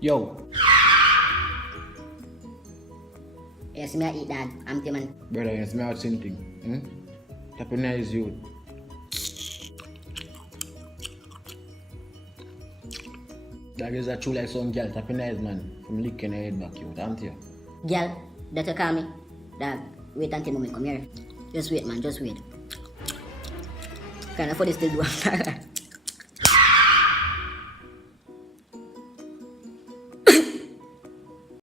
Yo, Yes, me I eat that. I'm the man. brother, you smell something. Taponize you. That is a true like some girl, taponize man. From licking her head back you, don't you? Girl, that you call me. Dog, wait until mommy come here. Just wait, man, just wait. Can afford this still do after that.